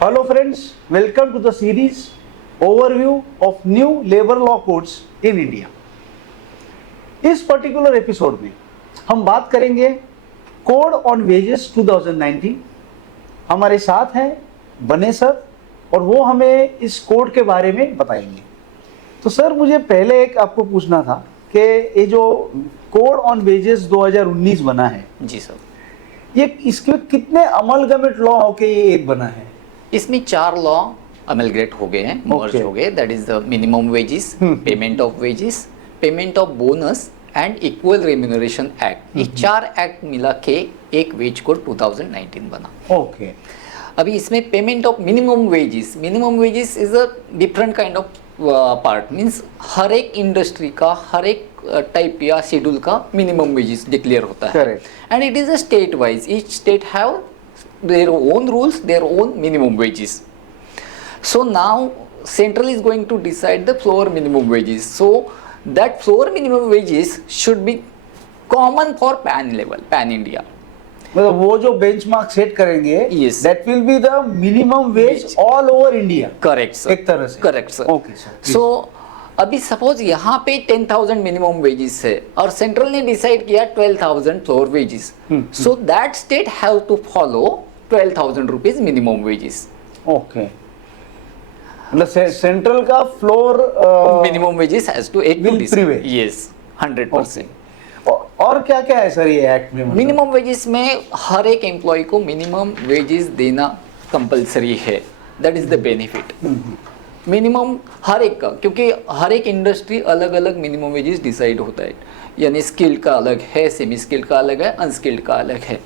Hello friends, welcome to the series overview of new labor law codes in India. इस particular episode में हम बात करेंगे code on wages 2019। हमारे साथ हैं बने सर और वो हमें इस कोड के बारे में बताएंगे। तो सर मुझे पहले एक आपको पूछना था कि ये जो कोड ऑन वेजेस 2019 बना है जी सर, ये इसके कितने अमलगमेट लॉ होके ये एक बना है? इसमें 4 लॉ अमलग्रेट हो गए हैं, मर्ज Okay. हो गए। That is the minimum wages, payment of wages, payment of bonus and equal remuneration act. ये 4 एक्ट मिला के एक वेज कोड 2019 बना। ओके। अभी इसमें payment of minimum wages is a different kind of part. Means हर एक इंडस्ट्री का हर एक टाइप या शेड्यूल का मिनिमम वेजेस डिक्लेयर होता है। Correct. And it is a state wise, each state have their own rules, their own minimum wages. So now central is going to decide the floor minimum wages. So that floor minimum wages should be common for pan level, pan India. मतलब वो जो benchmark set करेंगे Yes. That will be the minimum wage all over India. Correct sir. एक तरह से। Correct sir. Okay sir. So अभी suppose यहाँ पे 10,000 मिनिमम वेजेस है और सेंट्रल ने डिसाइड किया 12,000 floor wages. So that state have to follow 12,000 rupees minimum wages. Okay, मतलब सेंट्रल का floor minimum wages has to Will prevail. Yes 100%। और क्या क्या है सर ये एक्ट में? मतलब? मिनिमम वेजेस में हर एक एम्प्लॉय को मिनिमम वेजेस देना कंपलसरी है। That is the benefit. Minimum हर एक का, क्योंकि हर एक इंडस्ट्री अलग अलग मिनिमम वेजेस डिसाइड होता है। यानी स्किल्ड का अलग है, सेमी स्किल्ड का अलग है, अनस्किल्ड का अलग है।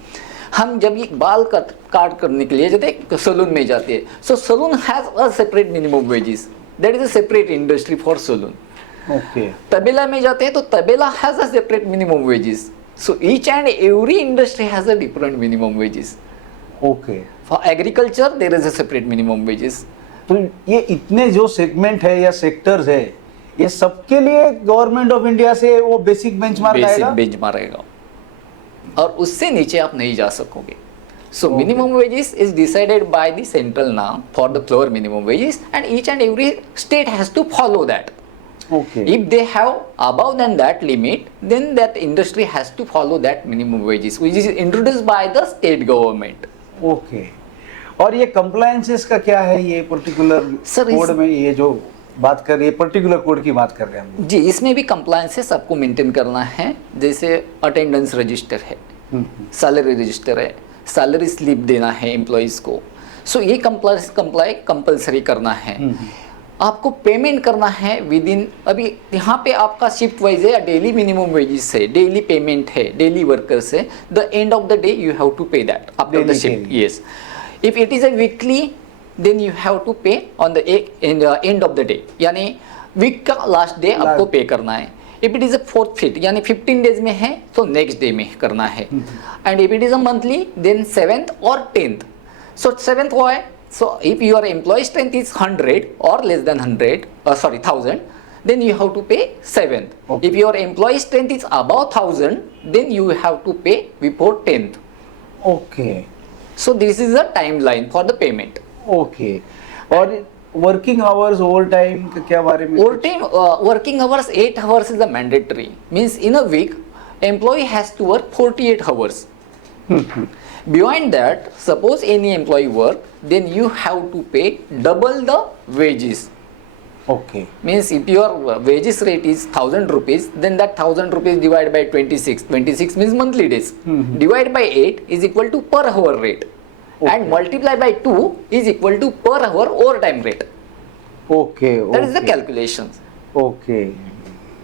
हम जब ये बाल काट करने के लिए जाते हैं सलून में जाते हैं, so salon has a separate minimum wages. That is a separate industry for salon. Okay. तबेला में जाते हैं तो तबेला has a separate minimum wages. So each and every industry has a different minimum wages. Okay. For agriculture there is a separate minimum wages. तो ये इतने जो सेगमेंट है या सेक्टर्स है, ये सबके लिए गवर्नमेंट ऑफ इंडिया से वो बेसिक बेंचमार्क आएगा? बेंचमार्क आएगा और उससे नीचे आप नहीं जा सकोगे। So Okay. Minimum wages is decided by the central now for the floor minimum wages and each and every state has to follow that. Okay. If they have above than that limit, then that industry has to follow that minimum wages, which is introduced by the state government. Okay. और ये compliances का क्या है ये particular Sir, code इस- में? ये जो बात कर रहे हैं पर्टिकुलर कोड की बात कर रहे हैं हम। जी, इसमें भी कंप्लायंसेस आपको मेंटेन करना है। जैसे अटेंडेंस रजिस्टर है, सैलरी रजिस्टर है, सैलरी स्लिप देना है एम्प्लॉयज को। सो ये कंपल्सरी करना है। आपको पेमेंट करना है विद इन, अभी यहाँ पे आपका शिफ्ट वाइज है या डेली मिनिमम वेजेस है, डेली पेमेंट है, डेली वर्कर्स है। The end of the day you have to pay that after the Daily shift. pay. Yes, if it is a weekly then you have to pay on the end of the day, यानी week का last day आपको pay करना है। If it is a 4th fit यानी 15 days में है तो next day में करना है। And if it is a monthly then 7th और 10th। So 7th why? So if your employee strength is 100 or less than 1,000, then you have to pay 7th. Okay. If your employee strength is above 1,000, then you have to pay before 10th. Okay. So this is a timeline for the payment. Okay. और working hours, over time के क्या बारे में? Overtime, working hours 8 hours is a mandatory. Means in a week, employee has to work 48 hours. Beyond that, suppose any employee work, then you have to pay double the wages. Okay. Means if your wages rate is 1,000 rupees, then that 1,000 rupees divided by 26. 26 means monthly days. Divided by 8 is equal to per hour rate. Okay. And multiply by 2 is equal to per hour overtime rate. Okay. That is the calculations. Okay.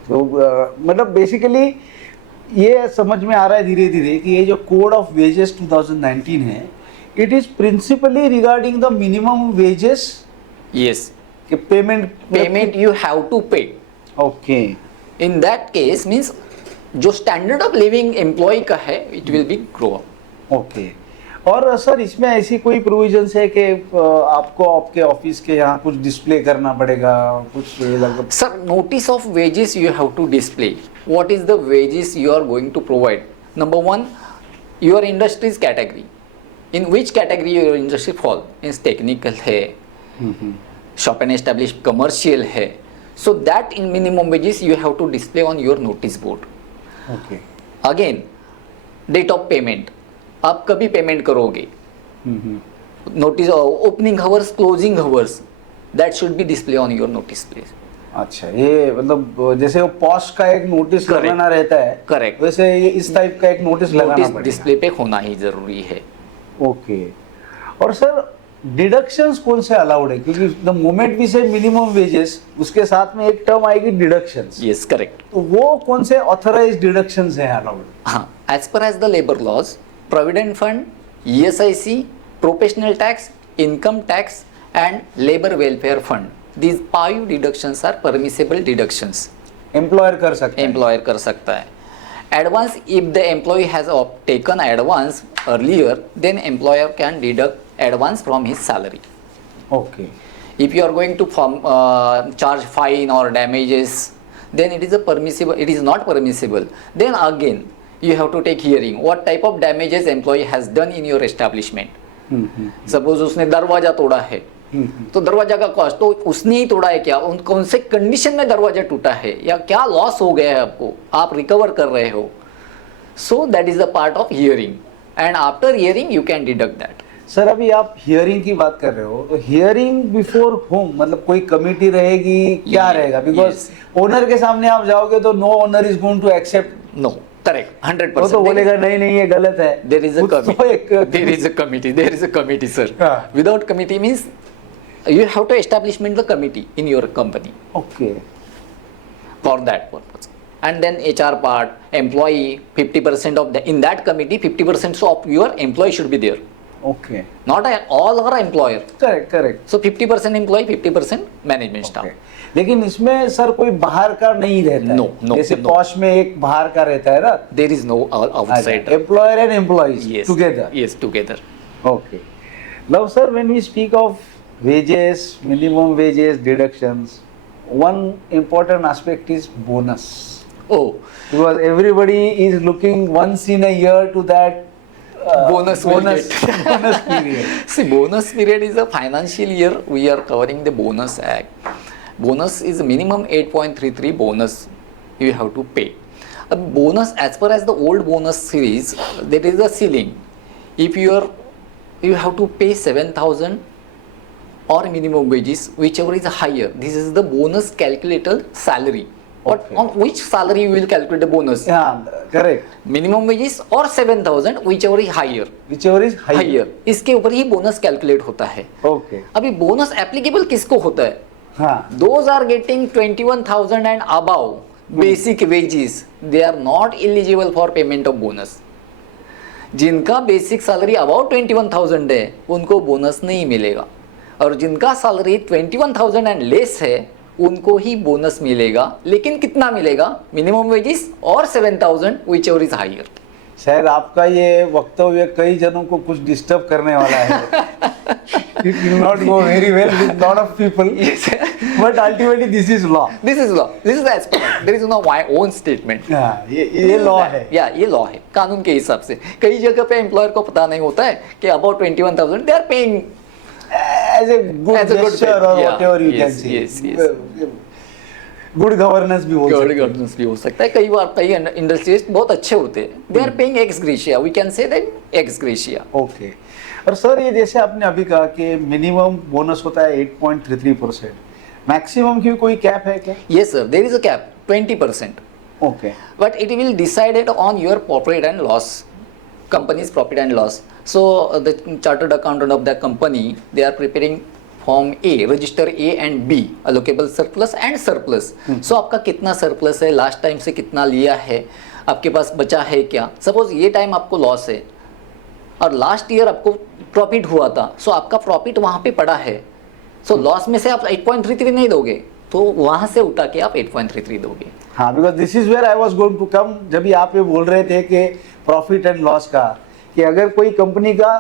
तो मतलब basically ये समझ में आ रहा है धीरे धीरे कि ये जो कोड ऑफ वेजेस 2019 है, it is principally regarding the minimum wages Yes. के payment. Payment you have to pay. Okay. In that case means जो standard of living employee का है, it will be grow up. Okay. और sir इसमें ऐसी कोई provisions है कि आपको आपके ऑफिस के यहाँ कुछ डिस्प्ले करना पड़ेगा, कुछ ये लगभग? Sir, notice of wages you have to display. What is the wages you are going to provide? Number one, your industry's category. In which category your industry fall, means technical है, shop and establish commercial है, so that in minimum wages you have to display on your notice board. Okay. Again date of payment, आप कभी payment करोगे, notice opening hours, closing hours, that should be display on your notice place. अच्छा, ये मतलब जैसे वो posh का एक नोटिस Correct. लगाना रहता है, करेक्ट, वैसे ये इस टाइप का एक नोटिस लगाना नोटिस पड़ेगा. डिस्प्ले पे होना ही जरूरी है. ओके. और सर डिडक्शंस कौन से अलाउड है, क्योंकि द मोमेंट भी से मिनिमम वेजेस उसके साथ में एक टर्म आएगी डिडक्शंस, यस करेक्ट. तो वो कौन से ऑथराइज्ड डिडक्शंस हैं अलाउड? हाँ, as per as the labour laws, provident fund, ESIC, professional tax, income tax and labour welfare fund, these 5 deductions are permissible deductions. Employer कर सकते हैं. एम्प्लॉयर कर सकता है. Advance, if the employee has taken advance earlier, then employer can deduct advance from his salary. Okay. If you are going to charge fine or damages, then it is a permissible. It is not permissible. Then again, you have to take hearing. What type of damages employee has done in your establishment? Suppose उसने दरवाजा तोड़ा है, तो दरवाजा का cost तो उसने ही तोड़ा है क्या, कौन से कंडीशन में दरवाजा टूटा है, या क्या लॉस हो गया है आपको, आप रिकवर कर रहे हो. सो that is the part of hearing, and after hearing you can deduct that. Sir अभी आप हियरिंग की बात कर रहे हो, तो हियरिंग बिफोर होम मतलब कोई कमिटी रहेगी, क्या Yes, रहेगा? Because yes. ओनर के सामने आप जाओगे तो no owner is going to accept. No, correct, 100%. वो तो बोलेगा नहीं नहीं ये गलत है. There is a कुछ तो committee. एक- There is a committee. There is a committee, sir. हाँ. Without committee means you have to establishment the committee in your company okay. for that purpose. And then HR part, employee, 50% of the in that committee, 50% of your employee should be there. Okay. Not all are employer. Correct correct. So 50% employee, 50% management staff. लेकिन इसमें sir कोई बाहर का नहीं रहता No, है. no, जैसे no. Posh में एक बाहर का रहता है ना. There is no outsider. Employer and employees Yes. Together. Yes, together. Okay. Now, sir, when we speak of wages, minimum wages, deductions, one important aspect is bonus. Oh, Because everybody is looking once in a year to that bonus will bonus, get. bonus period. See, bonus period is a financial year. We are covering the bonus act. Bonus is minimum 8.33 bonus you have to pay. A bonus, as per as the old bonus series, there is a ceiling. If you have to pay 7,000 or minimum wages, whichever is higher. This is the bonus calculated salary. What Okay. on which salary you will calculate the bonus? Yeah, correct. Minimum wages or 7,000, whichever is higher. Whichever is higher. Higher, इसके ऊपर ही bonus calculate होता है. Okay. अभी bonus applicable किसको होता है? हाँ. Those are getting 21,000 and above basic wages. They are not eligible for payment of bonus. जिनका बेसिक सैलरी अबाउट 21,000 है उनको बोनस नहीं मिलेगा, और जिनका सैलरी 21,000 एंड लेस है उनको ही बोनस मिलेगा. लेकिन कितना मिलेगा? मिनिमम वेजेस और 7,000 विच एवर इज हायर. शायद आपका ये वक्तव्य कई जनों को कुछ डिस्टर्ब करने वाला है. It will not go very well with lot of people. But ultimately this is law. This is law, this is as per, there is no my own statement. हाँ, ये लॉ है. या ये लॉ है कानून के हिसाब से. कई जगह पे एम्प्लॉयर को पता नहीं होता है कि about 21,000 they are paying As a good As a good gesture pay. or Yeah. whatever you Yes, can say. yes, yes. Good governance भी हो सकता है. गवर्नेंस भी हो सकता है. कई बार कई इंडस्ट्रीज बहुत अच्छे होते हैं, they are paying ex gratia, we can say that ex gratia. Okay. और सर ये जैसे आपने अभी कहा कि मिनिमम बोनस होता है 8.33%, मैक्सिमम की कोई कैप है क्या? Yes sir, there is a cap 20%, okay. but it will decided on your profit and loss, company's profit and loss. So the chartered accountant of the company, they are preparing form A, register A and B, allocable surplus and surplus. So आपका कितना surplus है, last time से कितना लिया है, आपके पास बचा है क्या. सपोज ये टाइम आपको लॉस है और लास्ट ईयर आपको प्रॉफिट हुआ था, सो आपका प्रॉफिट वहाँ पे पड़ा है, सो लॉस में से आप 8.33 नहीं दोगे, तो वहाँ से उठा के आप 8.33 दोगे. हाँ, because this is where I was going to come. जब भी आप ये बोल रहे थे कि प्रॉफिट एंड लॉस का, कि अगर कोई कंपनी का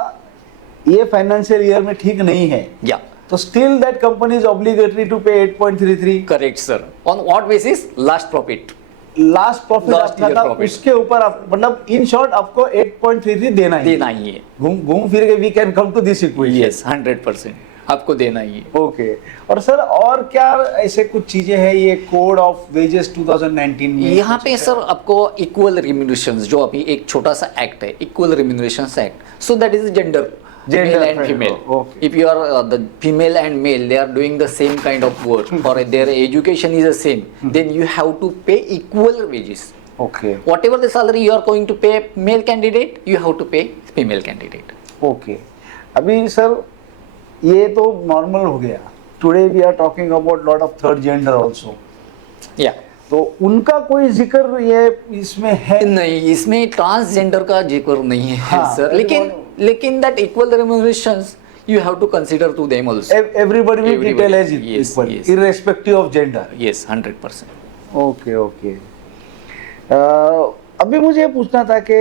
ये फाइनेंशियल ईयर में ठीक नहीं है, या तो still that company is obligatory to pay 8.33. Correct sir. On what basis? Last profit. Last profit Last अपना year था profit. उसके ऊपर आप मतलब इन शॉर्ट आपको 8.33 देना ही देना ही है। घूम घूम फिर के we can come to this equation. Yes 100% आपको देना ही है। ओके। और सर और क्या ऐसे कुछ चीजें हैं ये कोड ऑफ वेजेस 2019 में? यहाँ पे सर आपको इक्वल रिम्यूनरेशंस, जो अभी एक छोटा सा एक्ट है, equal remunerations act, so that is gender, Gender male and friendly, female. okay. If you are the female and male, they are doing the same kind of work or their education is the same, then you have to pay equal wages. Okay Whatever the salary you are going to pay male candidate, you have to pay female candidate. Okay. अभी sir ये तो normal हो गया, today we are talking about lot of third gender also, या तो उनका कोई जिक्र ये इसमें है? नहीं, इसमें ट्रांसजेंडर का जिक्र नहीं है हाँ, सर, लेकिन that equal remunerations you have to consider to them also. Everybody will be treated as Yes, equal, yes. irrespective of gender. Yes, 100%. Okay okay. अभी मुझे ये पूछना था कि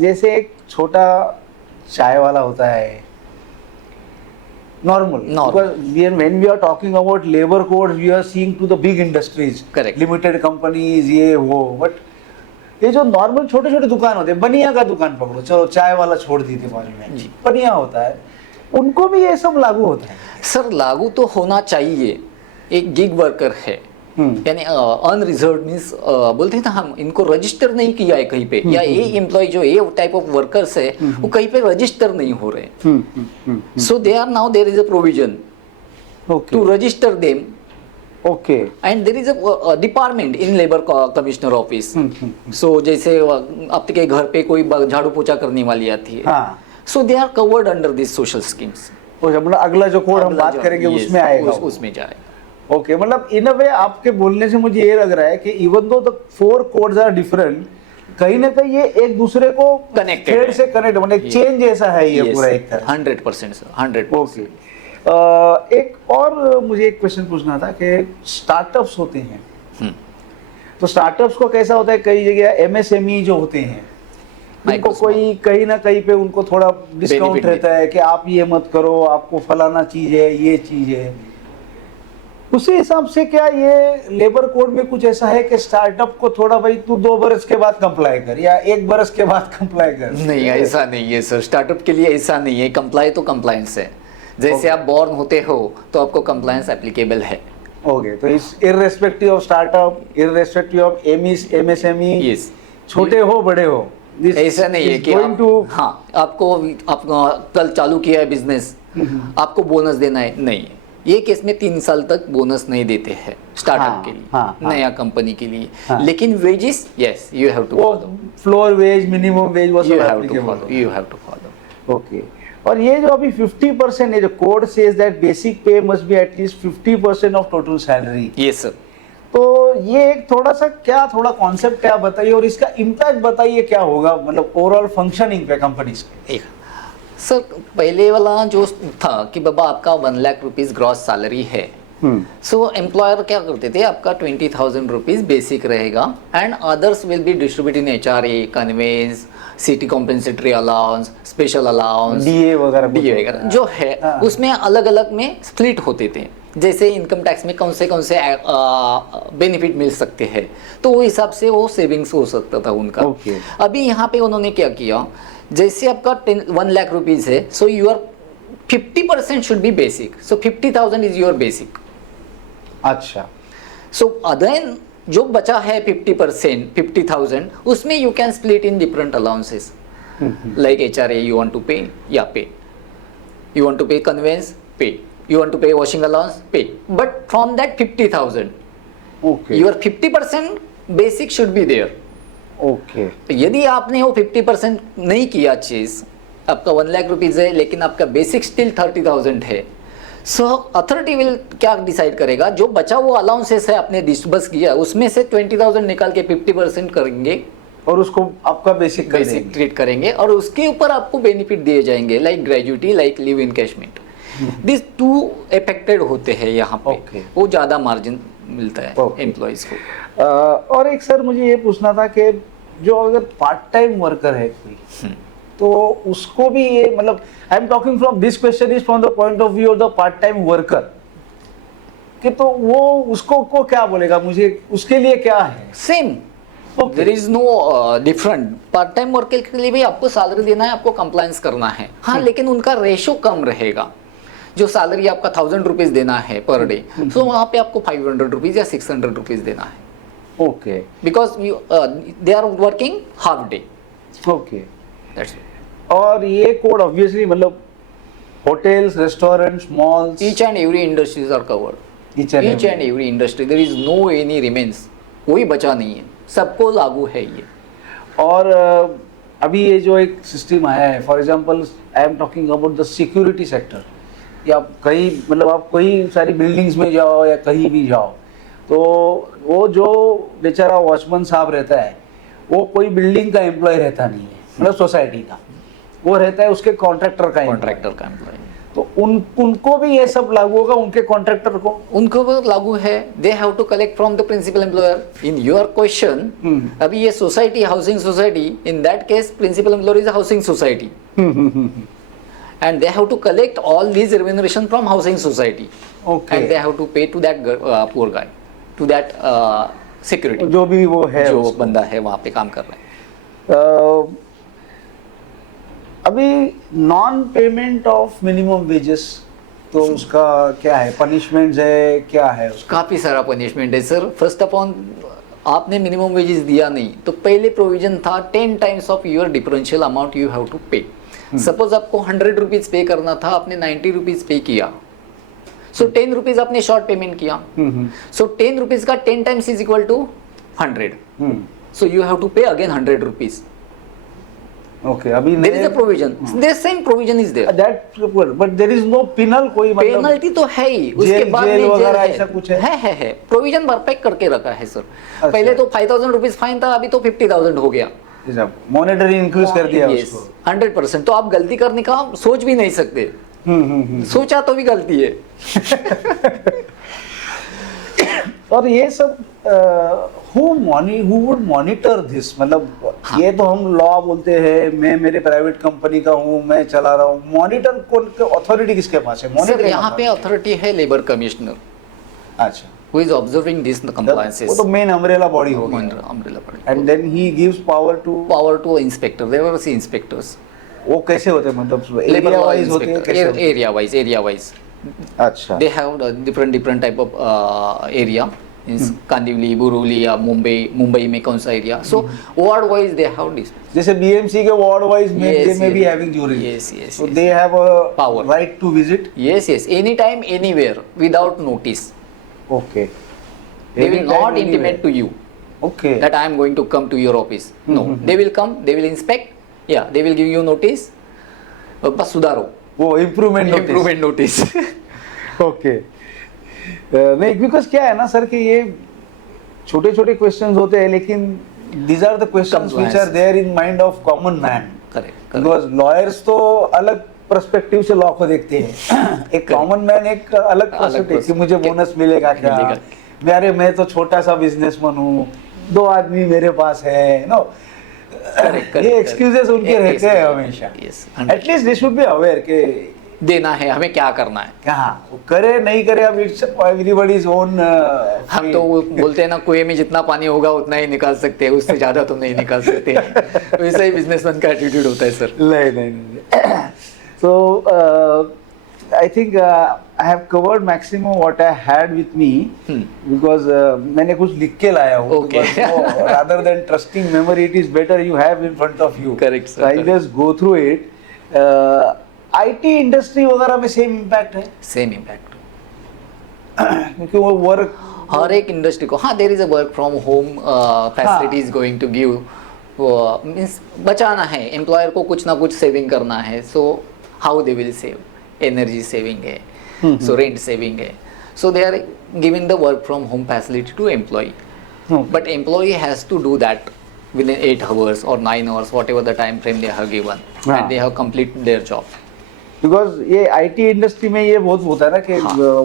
जैसे एक छोटा चाय वाला होता है normal, Normal. when we are talking about labor codes we are seeing to the big industries, Correct. limited companies ये वो, बट ये जो नॉर्मल छोटे छोटे दुकान होते हैं, बनिया का दुकान पकड़ो, चलो चाय वाला छोड़ दीजिए बाजू में, जी। बनिया होता है, उनको भी ये सब लागू होता है? सर लागू तो होना चाहिए। एक गिग वर्कर है, यानी अनरिजर्व मीन्स बोलते हैं ना हम, इनको रजिस्टर नहीं किया है कहीं पे, या ये एम्प्लॉय जो ये टाइप ऑफ वर्कर्स है वो कहीं पे रजिस्टर नहीं हो रहे, so they are now there is a provision okay to register them, okay and there is a department in labour commissioner office. So जैसे आपके घर पे कोई झाड़ू पोछा करने वाली आती है, हाँ, so they are covered under this social schemes. मतलब अगला जो कोड हम बात करेंगे उसमें आएगा, उसमें जाएगा। ओके। मतलब इन अ वे आपके बोलने से मुझे ये लग रहा है कि even though the 4 codes are different, कहीं ना कहीं ये एक दूसरे को Connected थ्रेड है। से कनेक्ट, मतलब एक चेंज जैसा है ये पूरा एक तरह। 100% सर, 100%। ओके। एक और मुझे एक क्वेश्चन पूछना था कि स्टार्टअप्स होते हैं, तो स्टार्टअप्स को कैसा होता है, कई जगह एमएसएमई जो होते हैं उनको कोई कहीं ना कहीं पे उनको थोड़ा डिस्काउंट Benefit रहता है कि आप ये मत करो, आपको फलाना चीज है, ये चीज है, उसी हिसाब से क्या ये लेबर कोड में कुछ ऐसा है कि स्टार्टअप को थोड़ा भाई तू 2 बरस के बाद कंप्लाई कर या 1 बरस के बाद कंप्लाई कर? नहीं, ऐसा नहीं है सर, स्टार्टअप के लिए ऐसा नहीं है। कंप्लाई तो कंप्लायंस है, जैसे आप बॉर्न होते हो तो आपको कंप्लायंस एप्लीकेबल है। ओके, तो इस irrespective of startup, irrespective of MSME, yes, छोटे हो बड़े हो, ऐसा नहीं है कि हाँ आपको कल चालू किया है बिजनेस, आपको बोनस देना है, नहीं। ये केस में 3 साल तक बोनस नहीं देते हैं स्टार्टअप के लिए, नया कंपनी के लिए, लेकिन wages yes you have to follow, floor wage, minimum wage, वो सब you have to applicable follow, you have to follow. Okay. और ये जो अभी 50% है, जो code says that basic pay must be at least 50% of total salary, yes sir. तो ये एक थोड़ा सा क्या थोड़ा कॉन्सेप्ट क्या बताइए और इसका इम्पैक्ट बताइए क्या होगा, मतलब ओवरऑल फंक्शनिंग पे कंपनीज के? सर पहले वाला जो था कि बाबा आपका 1 लाख रुपीज ग्रॉस सैलरी है, सो एम्प्लॉयर क्या करते थे, आपका 20,000 रुपीज बेसिक रहेगा and others will be distribute in HRA, conveyance, city compensatory allowance, special allowance, DA वगैरह जो है, उसमें अलग अलग में स्प्लिट होते थे। जैसे इनकम टैक्स में कौन से बेनिफिट मिल सकते हैं, तो वो हिसाब से वो सेविंग्स हो सकता था उनका। अभी यहाँ पे उन्होंने क्या किया, जैसे आपका 1 लाख रुपीज है, so your 50% should be basic, so 50,000 is your basic. अच्छा, सो अदर जो बचा है 50%, 50,000, उसमें you can split in different allowances, like HRA you want to pay, या पे, you want to pay conveyance, pay, you want to pay washing allowance, pay, but from that 50,000, okay, your 50% basic should be there. okay. यदि आपने वो 50% नहीं किया चीज, आपका 1 lakh rupees है लेकिन आपका बेसिक स्टिल 30,000 है, सो अथॉरिटी विल क्या डिसाइड करेगा, जो बचा वो अलाउंसेस है आपने डिस्बर्स किया, उसमें से 20,000 निकाल के 50% करेंगे और उसको आपका बेसिक ट्रीट करेंगे और उसके ऊपर आपको बेनिफिट दिए जाएंगे, like gratuity, like live encashment. This 2 affected होते हैं यहाँ पे, वो ज्यादा मार्जिन मिलता है एम्प्लॉइज को। और एक सर मुझे ये पूछना था कि जो अगर पार्ट टाइम वर्कर है कोई, तो उसको भी ये, मतलब I am talking from this question is from the point of view of the part time worker, कि तो वो उसको को क्या बोलेगा, मुझे उसके लिए क्या है? Same there is no different. Part time work के लिए भी आपको सैलरी देना है, आपको कंप्लायंस करना है, हाँ, लेकिन उनका रेशो कम रहेगा। जो सैलरी आपका 1000 रुपीज देना है पर डे, सो वहाँ पे आपको 500 रुपीज या 600 रुपीज देना है। Okay because they are working half day. Okay. That's और ये कोड ऑब्वियसली मतलब hotels, restaurants, malls, each and every industries are covered. Each and each and every industry, there is no any remains, कोई बचा नहीं है, सबको लागू है ये। और अभी ये जो एक सिस्टम आया है, for example I am talking about the security sector, कि आप कहीं मतलब आप कई सारी बिल्डिंग्स में जाओ या कहीं भी जाओ, तो वो जो बेचारा वॉचमैन साहब रहता है वो कोई बिल्डिंग का एम्प्लॉय रहता नहीं है, मतलब सोसाइटी का, वो रहता है उसके कॉन्ट्रैक्टर का एम्प्लॉय। तो उनको भी ये सब लागू होगा, उनके कॉन्ट्रैक्टर को? उनको भी लागू है। They have to collect from the principal employer. In your question, अभी ये society, housing society, in that case principal employer is a housing society, and they have to collect all these remuneration from housing society. Okay. And they have to pay to that poor guy, to that security, जो भी वो है, जो उसको। बंदा है वहाँ पे काम कर रहा है। अभी non payment of minimum wages, तो उसका क्या है, पनिशमेंट्स है, क्या है उसका? काफी सारा पनिशमेंट है सर। फर्स्ट ऑफ ऑल, आपने मिनिमम वेजेस दिया नहीं तो पहले प्रोविजन था 10 times of your differential amount you have to pay. Suppose आपको 100 रुपीज पे करना था, आपने 90 रुपीज पे किया, सो 10 रुपीज आपने शॉर्ट पेमेंट किया, सो 10 रुपीज का 10 times is equal to 100, so you have to pay again 100 rupees. Okay, अभी there is a provision, there same provision is there, that, but there is no penal, कोई मतलब penalty तो है ही, उसके jail बाद jail में jail वगैरह ऐसा कुछ है? है प्रोविजन परफेक्ट करके रखा है सर। पहले तो 5000 रुपीज फाइन था, अभी तो 50,000 हो गया। मॉनेटरी इंक्रीज कर दिया Yes, उसको। 100%। तो आप गलती करने का सोच भी नहीं सकते, सोचा तो भी गलती है। और ये सब हु वुड मॉनिटर दिस, मतलब ये तो हम लॉ बोलते हैं, मैं मेरे प्राइवेट कंपनी का हूँ, मैं चला रहा हूँ, मॉनिटर कौन, अथॉरिटी किसके पास है? सर मॉनिटर यहाँ पे अथॉरिटी है लेबर कमिश्नर, अच्छा, who is observing these वो compliances, तो मेन अम्ब्रेला बॉडी हो गया, umbrella body, and then he gives power to inspector, there were inspectors, वो कैसे होते हैं, मतलब labor एरिया law वाइज होते हैं, inspector, कैसे होते area wise, हैं? अच्छा, they have different type of area, means Kandivali, Buruli या मुंबई में कौन सा area, so ward wise they have this, जैसे बीएमसी के वार्ड वाइज में Yes, they may be yes. Having jury, Yes, so yes. they have a Power. right to visit. yes, anytime anywhere without notice, Okay. they will Anytime, not intimate to you Okay. that I am going to come to your office, no, they will come, they will inspect, yeah, they will give you notice, बस सुधारो, वो improvement notice। Okay. नहीं, because क्या है ना sir कि ये छोटे छोटे क्वेश्चंस होते हैं, लेकिन these are the questions which are there in mind of common man, correct, because lawyers तो अलग पर्सपेक्टिव से लॉ को देखते हैं, एक कॉमन मैन एक अलग पर्सपेक्टिव कि मुझे बोनस मिलेगा क्या, अरे मैं तो छोटा सा बिजनेसमैन हूँ, 2 आदमी मेरे पास है, नो, ये एक्सक्यूजेस उनके रहते हैं हमेशा। At least they should be aware कि देना है, हमें क्या करना है। हाँ, करे नहीं करे, अब इट्स एवरीबॉडीज ओन। हम तो बोलते हैं ना, कुएं में जितना पानी होगा उतना ही निकाल सकते हैं, उससे ज्यादा तो नहीं निकाल सकते। वैसा ही बिजनेसमैन का एटीट्यूड होता है सर। नहीं। सो I think I have covered maximum what I had with me, because मैंने कुछ लिख के लाया हूँ, Okay. because, rather than trusting memory, it is better you have in front of you. Correct, sir, So I'll correct. just go through it. IT industry वगैरह में same impact है, same impact क्योंकि वो वर्क हर एक industry को, हाँ, there is a work from home facilities going to give, means बचाना है, एम्प्लॉयर को कुछ ना कुछ सेविंग करना है, so how they will save, energy saving है, सो रेंट सेविंग है, so they are giving the work from home facility to employ, but employee has to do that within 8 hours or 9 hours, whatever the time frame they have given, and they have completed their job. Because ये IT industry में ये बहुत होता है ना कि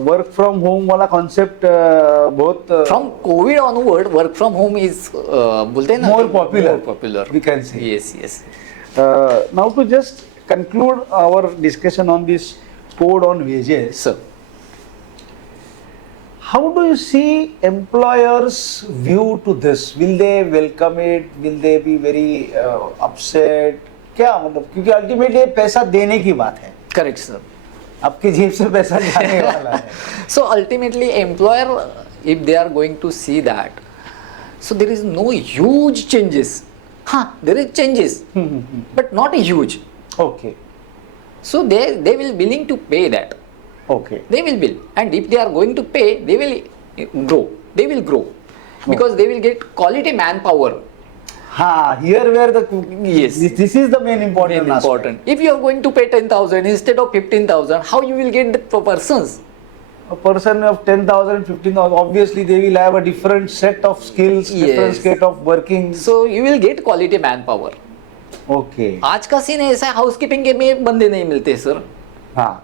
work from home वाला concept बहुत From COVID onward, work from home is बोलते हैं ना, more popular. more popular. We can say. Yes. Now to just conclude our discussion on this code on wages, Sir, how do you see employers view to this? Will they welcome it? Will they be very upset? क्या मतलब, क्योंकि ultimately पैसा देने की बात है, correct sir. आपकी जेब से पैसा जाने वाला है. So ultimately, employer, if they are going to see that, so there is no huge changes. There is changes, but not a huge. Okay, So they will willing to pay that. okay, They will bill, and if they are going to pay, they will grow. They will grow because they will get quality manpower. हाँ, here where the Yes. this is the main important Very aspect. important. If you are going to pay 10,000 instead of 15,000, how you will get the persons? A person of 10,000, 15,000, obviously they will have a different set of skills, different Yes. set of working. So you will get quality manpower. Okay. आज का scene ऐसा है, housekeeping के में बंदे नहीं मिलते sir. हाँ,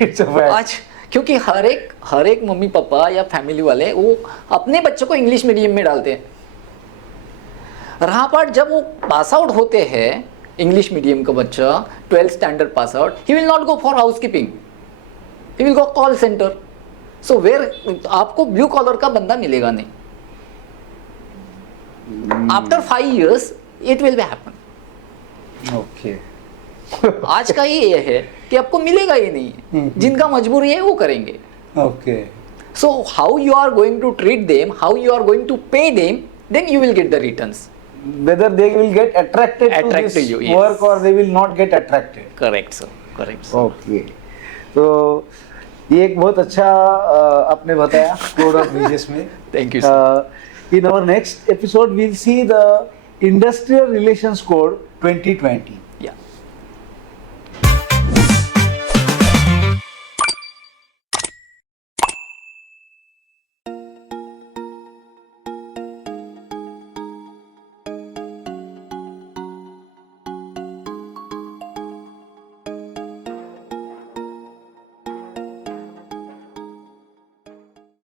it's a fact. आज क्योंकि हर एक मम्मी पापा या फैमिली वाले वो अपने बच्चों को इंग्लिश मीडियम में डालते हैं. रहा पार्ट जब वो पास आउट होते हैं इंग्लिश मीडियम का बच्चा 12th standard pass out, he will not go for housekeeping, he will go call centre. So where आपको ब्लू कॉलर का बंदा मिलेगा नहीं. After 5 years it will be happen. Okay. आज का ये है कि आपको मिलेगा ही नहीं. जिनका मजबूरी है वो करेंगे. Okay. So how you are going to treat them, how you are going to pay them, then you will get the returns. Whether they will get attracted to Attract this to you, yes. work or they will not get attracted. Correct sir, correct sir. Okay. तो ये एक बहुत अच्छा आपने बताया code of wages में. Thank you sir. In our next episode we'll see the Industrial Relations Code 2020.